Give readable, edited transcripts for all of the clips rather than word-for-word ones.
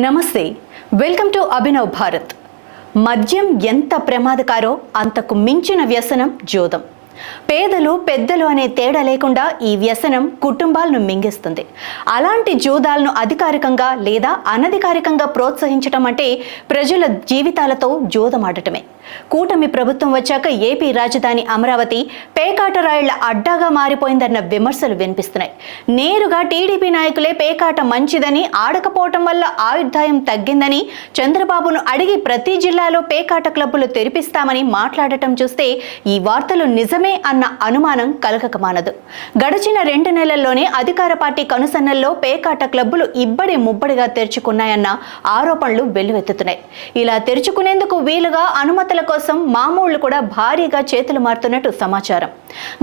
నమస్తే, welcome to Abhinav Bharat. మద్యం ఎంత ప్రమాదకారో అంతకు మించిన వ్యసనం జూదం. పేదలు పెద్దలు అనే తేడా లేకుండా ఈ వ్యసనం కుటుంబాలను మింగేస్తుంది. అలాంటి జూదాలను అధికారికంగా లేదా అనధికారికంగా ప్రోత్సహించడం అంటే ప్రజల జీవితాలతో జూదమాడటమే. కూటమి ప్రభుత్వం వచ్చాక ఏపీ రాజధాని అమరావతి పేకాట రాయిళ్ల అడ్డాగా మారిపోయిందన్న విమర్శలు వినిపిస్తున్నాయి. నేరుగా టీడీపీ నాయకులే పేకాట మంచిదని, ఆడకపోవటం వల్ల ఆయుర్దాయం తగ్గిందని, చంద్రబాబును అడిగి ప్రతి జిల్లాలో పేకాట క్లబ్బులు తెరిపిస్తామని మాట్లాడటం చూస్తే ఈ వార్తలు నిజమే అన్న అనుమానం కలగక మానదు. గడిచిన 2 నెలల్లోనే అధికార పార్టీ కనుసన్నల్లో పేకాట క్లబ్బులు ఇబ్బడి ముబ్బడిగా తెరుచుకున్నాయన్న ఆరోపణలు వెల్లువెత్తుతున్నాయి. ఇలా తెరుచుకునేందుకు వీలుగా అనుమతుల కోసం మామూళ్లు కూడా భారీగా చేతులు మారుతున్నట్టు సమాచారం.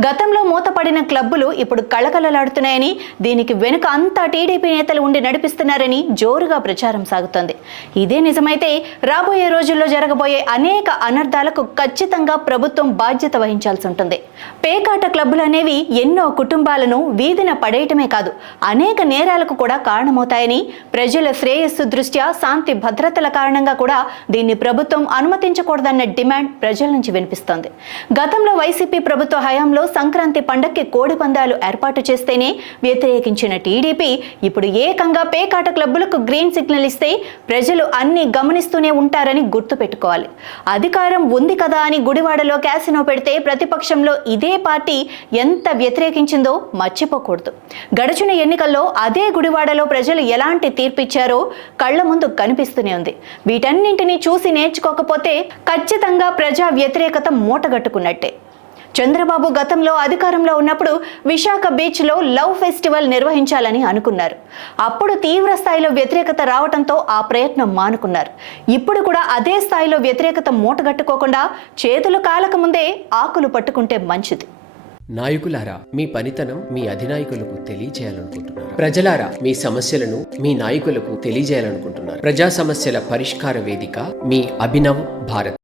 గతంలో మూతపడిన క్లబ్బులు ఇప్పుడు కళకళలాడుతున్నాయని, దీనికి వెనుక అంతా టీడీపీ నేతలు ఉండి నడిపిస్తున్నారని జోరుగా ప్రచారం సాగుతోంది. ఇదే నిజమైతే రాబోయే రోజుల్లో జరగబోయే అనేక అనర్థాలకు ఖచ్చితంగా ప్రభుత్వం బాధ్యత వహించాల్సి ఉంటుంది. పేకాట క్లబ్బులు అనేవి ఎన్నో కుటుంబాలను వీధిన పడేయటమే కాదు, అనేక నేరాలకు కూడా కారణమవుతాయని, ప్రజల శ్రేయస్సు దృష్ట్యా శాంతి భద్రతల కారణంగా కూడా దీన్ని ప్రభుత్వం అనుమతించకూడదన్న డిమాండ్ ప్రజల నుంచి వినిపిస్తోంది. గతంలో వైసీపీ ప్రభుత్వ హయాంలో సంక్రాంతి పండక్కి కోడి పందాలు ఏర్పాటు చేస్తేనే వ్యతిరేకించిన టీడీపీ ఇప్పుడు ఏకంగా పేకాట క్లబ్బులకు గ్రీన్ సిగ్నల్ ఇస్తే ప్రజలు అన్ని గమనిస్తూనే ఉంటారని గుర్తుపెట్టుకోవాలి. అధికారం ఉంది కదా అని గుడివాడలో క్యాసినో పెడితే ప్రతిపక్షంలో ఇదే పార్టీ ఎంత వ్యతిరేకించిందో మర్చిపోకూడదు. గడిచిన ఎన్నికల్లో అదే గుడివాడలో ప్రజలు ఎలాంటి తీర్పిచ్చారో కళ్ల ముందు కనిపిస్తూనే ఉంది. వీటన్నింటినీ చూసి నేర్చుకోకపోతే ఖచ్చితంగా ప్రజా వ్యతిరేకత మూటగట్టుకున్నట్టే. చంద్రబాబు గతంలో అధికారంలో ఉన్నప్పుడు విశాఖ బీచ్లో లవ్ ఫెస్టివల్ నిర్వహించాలని అనుకున్నారు. అప్పుడు తీవ్ర స్థాయిలో వ్యతిరేకత రావడంతో ఆ ప్రయత్నం మానుకున్నారు. ఇప్పుడు కూడా అదే స్థాయిలో వ్యతిరేకత మూటగట్టుకోకుండా చేతులు కాలక ముందే ఆకులు పట్టుకుంటే మంచిది. నాయకులారా, మీ పనితనం మీ అధినాయకులకు తెలియజేయాలనుకుంటున్నారు. ప్రజలారా, మీ సమస్యలను మీ నాయకులకు తెలియజేయాలనుకుంటున్నారు. ప్రజా సమస్యల పరిష్కార వేదిక మీ అభినవ్ భారత్.